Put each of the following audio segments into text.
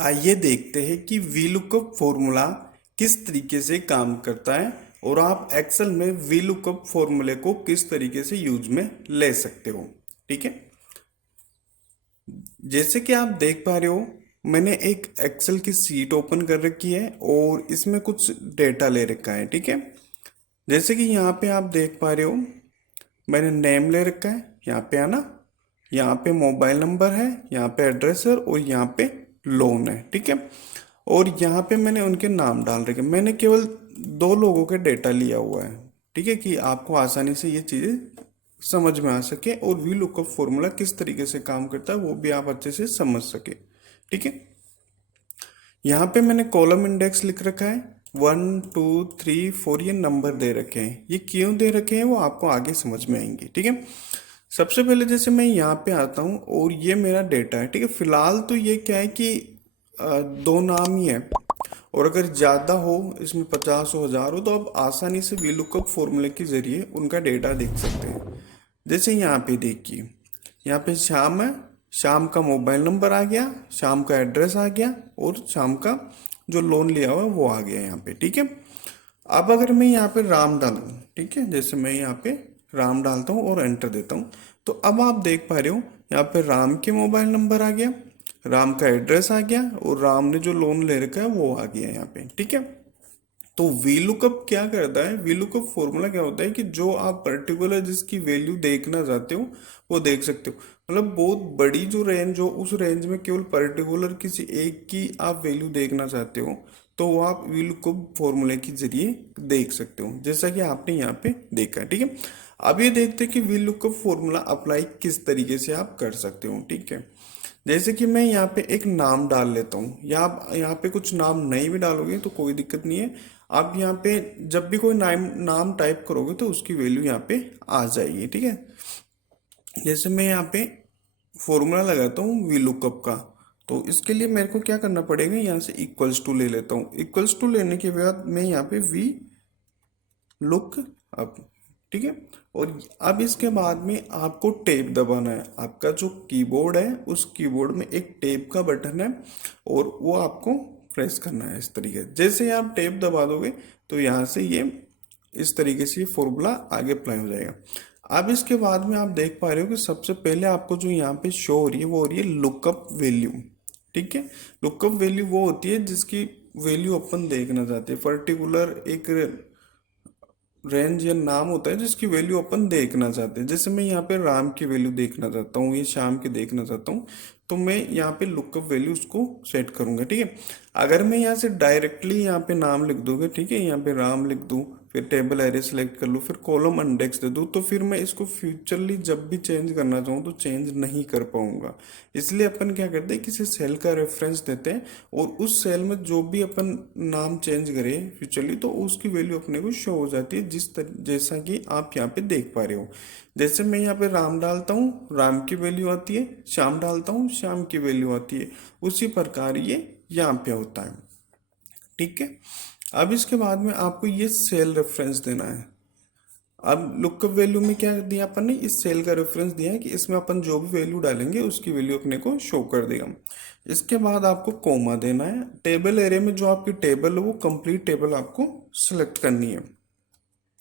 आइए देखते हैं कि वीलुकअप फॉर्मूला किस तरीके से काम करता है और आप एक्सेल में वीलुकअप फॉर्मूले को किस तरीके से यूज में ले सकते हो। ठीक है, जैसे कि आप देख पा रहे हो, मैंने एक एक्सेल की सीट ओपन कर रखी है और इसमें कुछ डेटा ले रखा है। ठीक है, जैसे कि यहाँ पे आप देख पा रहे हो, मैंने नेम ले रखा है, यहाँ पे आना, यहाँ पे मोबाइल नंबर है, यहाँ पे एड्रेस है और यहाँ पे लोन है। ठीक है, और यहाँ पे मैंने उनके नाम डाल रखे। मैंने केवल दो लोगों के डेटा लिया हुआ है। ठीक है, कि आपको आसानी से ये चीज़ें समझ में आ सके और वी लुकअप फॉर्मूला किस तरीके से काम करता है वो भी आप अच्छे से समझ सके। ठीक है, यहाँ पे मैंने कॉलम इंडेक्स लिख रखा है, 1 2 3 4, ये नंबर दे रखे हैं। ये क्यों दे रखे हैं वो आपको आगे समझ में आएंगे। ठीक है, सबसे पहले जैसे मैं यहाँ पे आता हूँ और ये मेरा डेटा है। ठीक है, फिलहाल तो ये क्या है कि दो नाम ही है, और अगर ज़्यादा हो, इसमें 50 हो, 1000 हो, तो आप आसानी से वीलुकअप फॉर्मूले के ज़रिए उनका डेटा देख सकते हैं। जैसे यहाँ पे देखिए, यहाँ पे शाम है, शाम का मोबाइल नंबर आ गया, शाम का एड्रेस आ गया और शाम का जो लोन लिया हुआ वो आ गया यहाँ पे। ठीक है, अब अगर मैं यहाँ पे राम डालूँ, ठीक है, जैसे मैं यहाँ पे राम डालता हूँ और एंटर देता हूँ, तो अब आप देख पा रहे हो यहाँ पे राम के मोबाइल नंबर आ गया, राम का एड्रेस आ गया और राम ने जो लोन ले रखा है वो आ गया यहाँ पे। ठीक है, तो वीलुकअप क्या करता है, वीलुकअप फॉर्मूला क्या होता है कि जो आप पर्टिकुलर जिसकी वैल्यू देखना चाहते हो वो देख सकते हो। मतलब बहुत बड़ी जो रेंज हो, उस रेंज में केवल पर्टिकुलर किसी एक की आप वैल्यू देखना चाहते हो तो वो आप वीलुकअप फॉर्मूले के जरिए देख सकते हो, जैसा कि आपने यहाँ पे देखा। ठीक है, अब ये देखते हैं कि वीलुकअप फॉर्मूला अप्लाई किस तरीके से आप कर सकते हो। ठीक है, जैसे कि मैं यहाँ पे एक नाम डाल लेता हूँ, या आप यहाँ पे कुछ नाम नहीं भी डालोगे तो कोई दिक्कत नहीं है। आप यहाँ पे जब भी कोई नाम नाम टाइप करोगे तो उसकी वैल्यू यहाँ पे आ जाएगी। ठीक है, जैसे मैं यहाँ पे फॉर्मूला लगाता हूँ वी लुकअप का, तो इसके लिए मेरे को क्या करना पड़ेगा, यहाँ से इक्वल्स टू ले लेता हूँ। इक्वल्स टू लेने के बाद मैं यहाँ पे वी लुक अप, ठीक है, और अब इसके बाद में आपको टेप दबाना है। आपका जो कीबोर्ड है उस कीबोर्ड में एक टेप का बटन है और वो आपको प्रेस करना है इस तरीके से। जैसे ही आप टेप दबा दोगे तो यहाँ से ये इस तरीके से फॉर्मूला आगे अप्लाई हो जाएगा। अब इसके बाद में आप देख पा रहे हो कि सबसे पहले आपको जो यहाँ पे शो हो रही है वो हो रही है लुकअप वैल्यू। ठीक है, लुकअप वैल्यू वो होती है जिसकी वैल्यू अपन देखना चाहते हैं, पर्टिकुलर एक रेंज या नाम होता है जिसकी वैल्यू अपन देखना चाहते हैं। जैसे मैं यहाँ पे राम की वैल्यू देखना चाहता हूँ, ये शाम की देखना चाहता हूँ, तो मैं यहाँ पे लुकअप वैल्यू उसको सेट करूंगा। ठीक है, अगर मैं यहाँ से डायरेक्टली यहाँ पे नाम लिख दूंगा, ठीक है, यहाँ पे राम लिख दूँ, फिर टेबल एरे सेलेक्ट कर लूँ, फिर कॉलम इंडेक्स दे दूँ, तो फिर मैं इसको फ्यूचरली जब भी चेंज करना चाहूँ तो चेंज नहीं कर पाऊंगा। इसलिए अपन क्या करते हैं, किसी सेल का रेफरेंस देते हैं और उस सेल में जो भी अपन नाम चेंज करें फ्यूचरली तो उसकी वैल्यू अपने को शो हो जाती है, जैसा कि आप यहाँ पे देख पा रहे हो। जैसे मैं यहाँ पे राम डालता हूँ, राम की वैल्यू आती है, श्याम डालता हूँ, श्याम की वैल्यू आती है। उसी प्रकार ये यहाँ पे होता है। ठीक है, अब इसके बाद में आपको ये सेल रेफरेंस देना है। अब लुकअप वैल्यू में क्या दिया अपन ने, इस सेल का रेफरेंस दिया है कि इसमें अपन जो भी वैल्यू डालेंगे उसकी वैल्यू अपने को शो कर देगा। इसके बाद आपको कोमा देना है। टेबल एरे में जो आपकी टेबल है वो कंप्लीट टेबल आपको सिलेक्ट करनी है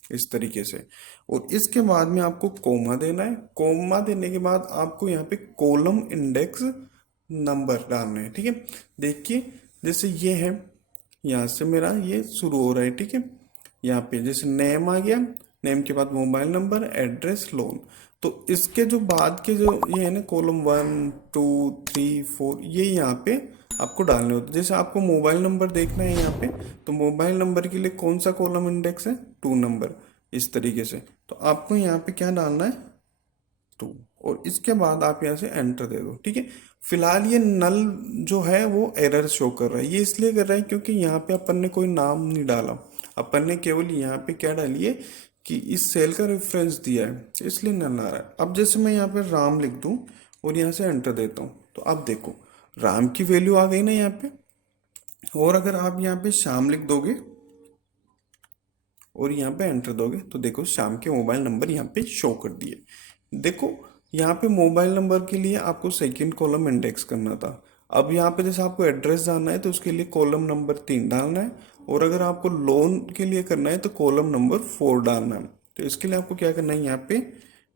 इस तरीके से, और इसके बाद में आपको कोमा देना है। कोमा देने के बाद आपको यहाँ पे कॉलम इंडेक्स नंबर डालना है। ठीक है, देखिए जैसे ये है, यहाँ से मेरा ये शुरू हो रहा है। ठीक है, यहाँ पे जैसे नेम आ गया, नेम के बाद मोबाइल नंबर, एड्रेस, लोन, तो इसके जो बाद के जो ये है ना कॉलम 1 2 3 4, ये यहाँ पे आपको डालने होते हैं। जैसे आपको मोबाइल नंबर देखना है यहाँ पे, तो मोबाइल नंबर के लिए कौन सा कॉलम इंडेक्स है, 2 नंबर, इस तरीके से। तो आपको यहाँ पे क्या डालना है, 2, और इसके बाद आप यहाँ से एंटर दे दो। ठीक है, फिलहाल ये नल जो है वो एरर शो कर रहा है। ये इसलिए कर रहा है क्योंकि यहाँ पे अपन ने कोई नाम नहीं डाला, अपन ने केवल यहाँ पे क्या डाली है कि इस सेल का रेफरेंस दिया है, इसलिए नल आ रहा है। अब जैसे मैं यहाँ पे राम लिख दूँ और यहाँ से एंटर देता हूँ, तो अब देखो राम की वैल्यू आ गई ना यहाँ पे। और अगर आप यहाँ पे श्याम लिख दोगे और यहाँ पे एंटर दोगे तो देखो शाम के मोबाइल नंबर यहाँ पे शो कर दिए। देखो यहाँ पे मोबाइल नंबर के लिए आपको सेकंड कॉलम इंडेक्स करना था, अब यहाँ पे जैसे आपको एड्रेस डालना है तो उसके लिए कॉलम नंबर 3 डालना है, और अगर आपको लोन के लिए करना है तो कॉलम नंबर 4 डालना है। तो इसके लिए आपको क्या करना है, यहाँ पे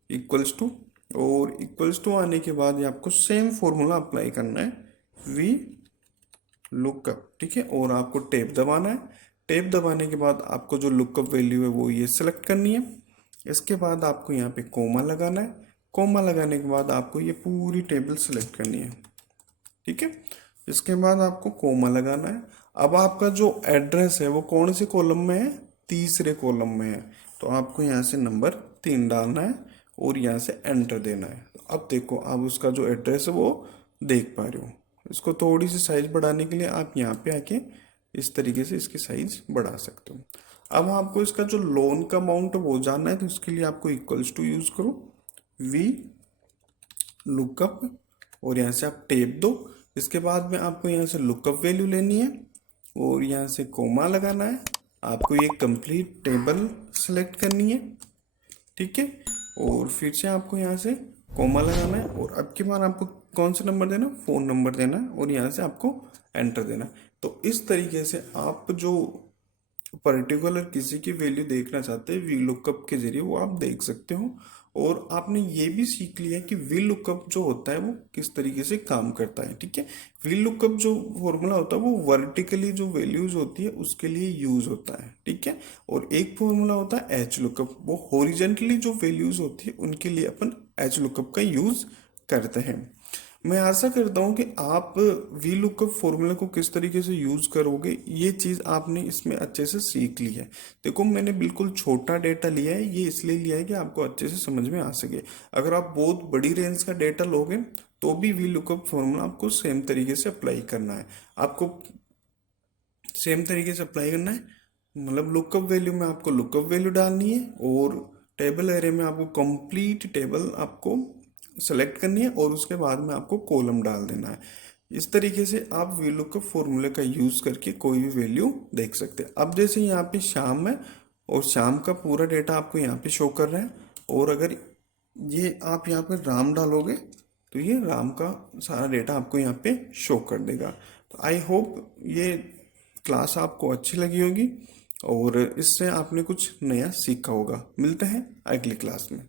इक्वल्स टू, और इक्वल्स टू आने के बाद ये आपको सेम फॉर्मूला अप्लाई करना है, वी लुकअप, ठीक है। और आपको टैब दबाना है, टैब दबाने के बाद आपको जो लुकअप वैल्यू है वो ये सेलेक्ट करनी है। इसके बाद आपको यहाँ पे कोमा लगाना है, कोमा लगाने के बाद आपको ये पूरी टेबल सेलेक्ट करनी है, ठीक है। इसके बाद आपको कोमा लगाना है। अब आपका जो एड्रेस है वो कौन से कॉलम में है, तीसरे कॉलम में है, तो आपको यहाँ से नंबर 3 डालना है और यहाँ से एंटर देना है। अब देखो आप उसका जो एड्रेस है वो देख पा रहे हो। इसको थोड़ी सी साइज बढ़ाने के लिए आप यहाँ पे आके इस तरीके से इसकी साइज बढ़ा सकते हो। अब आपको इसका जो लोन का अमाउंट है वो जानना है, तो इसके लिए आपको इक्वल्स टू यूज करो, वी लुकअप, और यहाँ से आप टेप दो। इसके बाद में आपको यहाँ से लुकअप वैल्यू लेनी है और यहाँ से कोमा लगाना है। आपको ये कंप्लीट टेबल सेलेक्ट करनी है, ठीक है। और फिर से आपको यहाँ से कोमा लगाना है, और अब की बार आपको कौन सा नंबर देना, फ़ोन नंबर देना है, और यहाँ से आपको एंटर देना है। तो इस तरीके से आप जो पर्टिकुलर किसी की वैल्यू देखना चाहते हैं वी लुकअप के जरिए वो आप देख सकते हो। और आपने ये भी सीख लिया कि वी लुकअप जो होता है वो किस तरीके से काम करता है, ठीक है। वी लुकअप जो फॉर्मूला होता है वो वर्टिकली जो वैल्यूज होती है उसके लिए यूज होता है, ठीक है। और एक फॉर्मूला होता है एच लुकअप, वो हॉरिजेंटली जो वैल्यूज होती है उनके लिए अपन एच लुकअप का यूज करते हैं। मैं आशा करता हूँ कि आप वी लुकअप फॉर्मूला को किस तरीके से यूज करोगे ये चीज़ आपने इसमें अच्छे से सीख ली है। देखो मैंने बिल्कुल छोटा डेटा लिया है, ये इसलिए लिया है कि आपको अच्छे से समझ में आ सके। अगर आप बहुत बड़ी रेंज का डेटा लोगे तो भी वी लुकअप फॉर्मूला आपको सेम तरीके से अप्लाई करना है, आपको सेम तरीके से अप्लाई करना है। मतलब लुकअप वैल्यू में आपको लुकअप वैल्यू डालनी है, और टेबल एरे में आपको कंप्लीट टेबल आपको सेलेक्ट करनी है, और उसके बाद में आपको कॉलम डाल देना है। इस तरीके से आप वी लुकअप फॉर्मूले का यूज करके कोई भी वैल्यू देख सकते हैं। अब जैसे यहाँ पे शाम है और शाम का पूरा डेटा आपको यहाँ पे शो कर रहा है, और अगर ये आप यहाँ पे राम डालोगे तो ये राम का सारा डेटा आपको यहाँ पे शो कर देगा। तो आई होप ये क्लास आपको अच्छी लगी होगी और इससे आपने कुछ नया सीखा होगा। मिलते हैं अगली क्लास में।